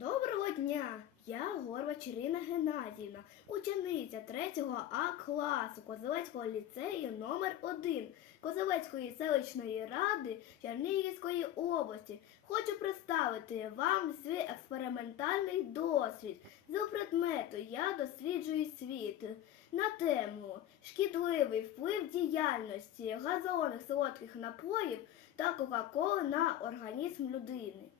Доброго дня! Я Горвач Ірина Геннадіївна, учениця 3 А класу Козелецького ліцею номер 1 Козелецької селищної ради Чернігівської області. Хочу представити вам свій експериментальний досвід з предмету Я досліджую світ на тему шкідливий вплив діяльності газованих солодких напоїв та Кока-Коли на організм людини.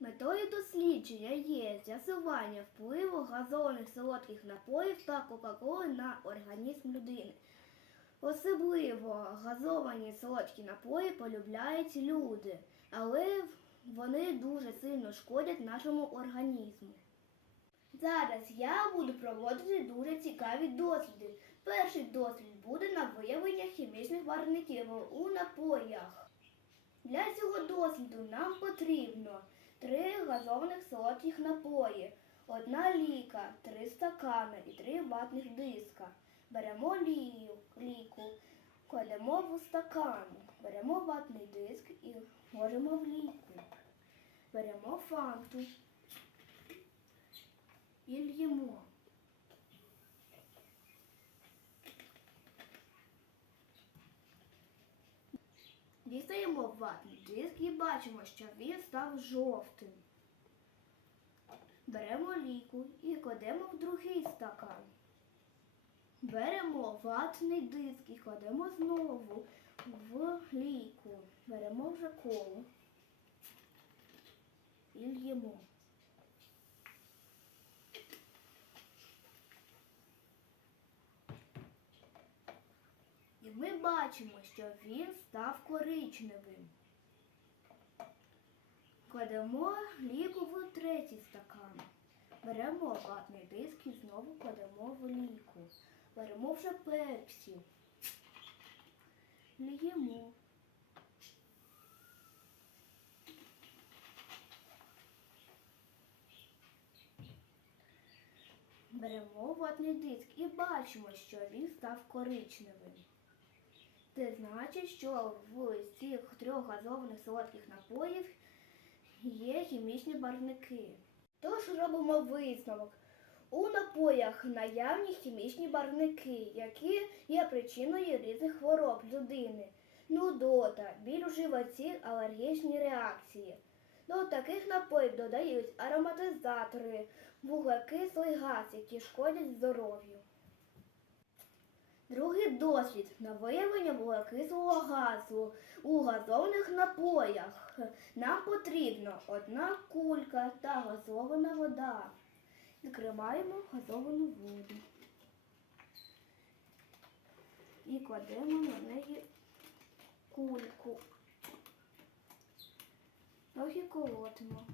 Метою дослідження є з'ясування впливу газованих солодких напоїв та Кока-Коли на організм людини. Особливо газовані солодкі напої полюбляють люди, але вони дуже сильно шкодять нашому організму. Зараз я буду проводити дуже цікаві досліди. Перший дослід буде на виявлення хімічних барвників у напоях. Для цього досліду нам потрібно три газованих солодких напої, одна ліка, три стакани і три ватних диска. Беремо лію, ліку, кладемо в стакан, беремо ватний диск і ложимо в ліку. Беремо фанту і л'ємо. Дістаємо ватний диск і бачимо, що він став жовтим. Беремо ліку і кладемо в другий стакан. Беремо ватний диск і кладемо знову в ліку. Беремо вже колу і л'ємо. Ми бачимо, що він став коричневим. Кладемо в третій стакан. Беремо ватний диск і знову кладемо в ліку. Беремо вже пепсі. Ліємо. Беремо ватний диск і бачимо, що він став коричневим. Це значить, що в цих трьох газованих солодких напоїв є хімічні барвники. Тож робимо висновок. У напоях наявні хімічні барвники, які є причиною різних хвороб людини, нудота, біль у животі, алергічні реакції. До таких напоїв додають ароматизатори, вуглекислий газ, які шкодять здоров'ю. Другий дослід на виявлення вуглекислого газу у газованих напоях. Нам потрібно одна кулька та газована вода. Відкриваємо газовану воду і кладемо на неї кульку. Трохи колотимо.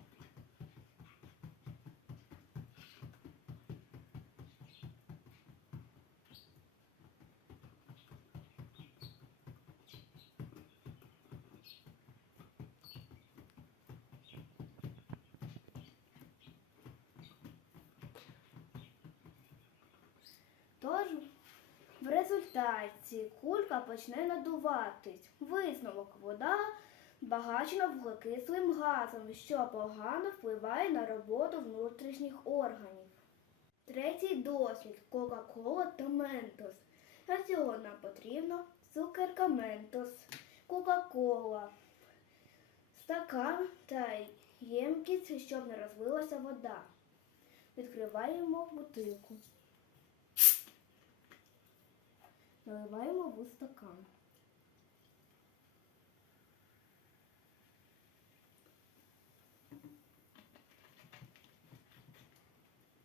Тож в результаті кулька почне надуватись. Висновок вода багачена вуглекислим газом, що погано впливає на роботу внутрішніх органів. Третій дослід Кока-Кола та Ментос. Для цього нам потрібно цукерка Ментос, Кока-Кола, стакан та ємкість, щоб не розлилася вода. Відкриваємо бутилку. Наливаємо в стакан.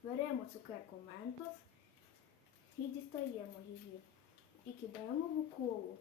Беремо цукерку ментос і дістаємо її. І кидаємо в колу.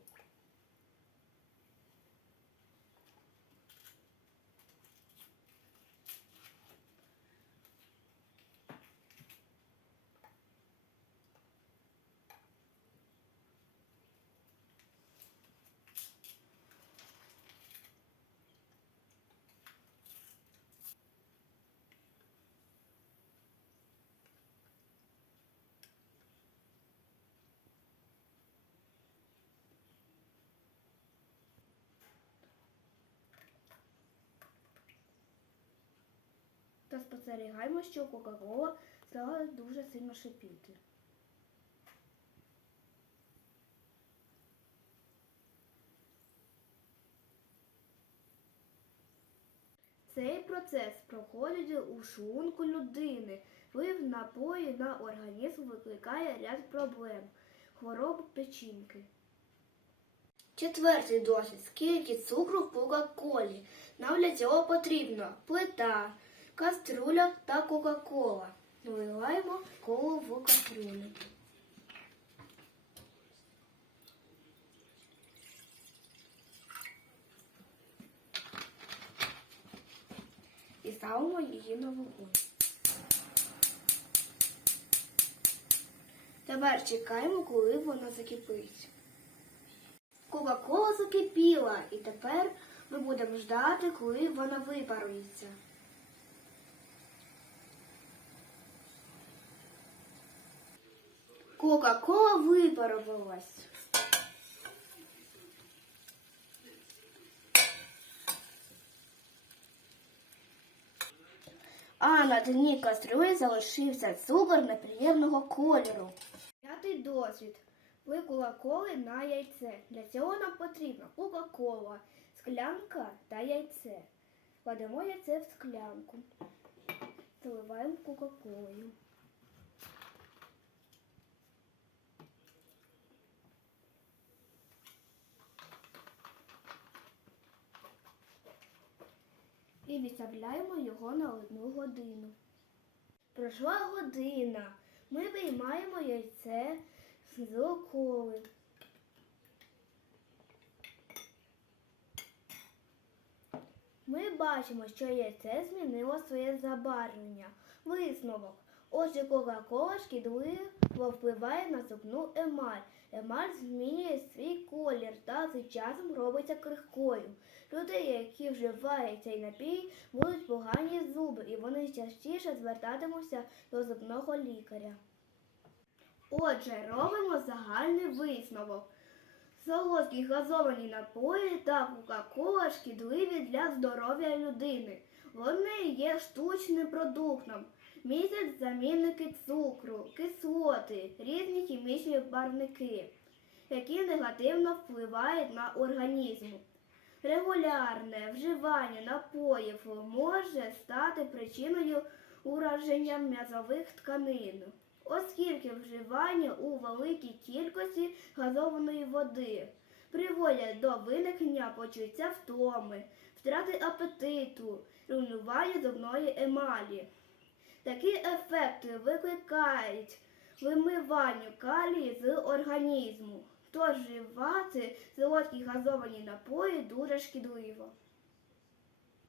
Та спостерігаємо, що Кока-Кола стала дуже сильно шипіти. Цей процес проходить у шлунку людини. Вплив напої на організм викликає ряд проблем, хвороб печінки. Четвертий досвід. Скільки цукру в Кока-Колі? Нам для цього потрібно плита, каструля та Кока-Кола. Виливаємо колу в каструлю. І ставимо її на вогонь. Тепер чекаємо, коли вона закипить. Кока-кола закипіла, і тепер ми будемо ждати, коли вона випарується. Кока-кола випарувалась. А на дні кастрюлі залишився цукор неприємного кольору. П'ятий досвід. Ви кола-коли на яйце. Для цього нам потрібна кока-кола, склянка та яйце. Кладемо яйце в склянку. Заливаємо кока-колою. І відставляємо його на одну годину. Пройшла година. Ми виймаємо яйце з коли. Ми бачимо, що яйце змінило своє забарвлення. Висновок. Отже, Кока-Кола впливає на зубну емаль. Емаль змінює свій колір та з часом робиться крихкою. Люди, які вживають цей напій, будуть погані зуби, і вони частіше звертатимуться до зубного лікаря. Отже, робимо загальний висновок. Солодкі газовані напої та Кока-Кола шкідливі для здоров'я людини. Вони є штучним продуктом, містять замінники цукру, кислоти, різні хімічні барвники, які негативно впливають на організм. Регулярне вживання напоїв може стати причиною ураження м'язових тканин, оскільки вживання у великій кількості газованої води приводять до виникнення почуття втоми, втрати апетиту, руйнування зубної емалі. Такі ефекти викликають вимивання калію з організму. Тож вживати солодкі газовані напої дуже шкідливо.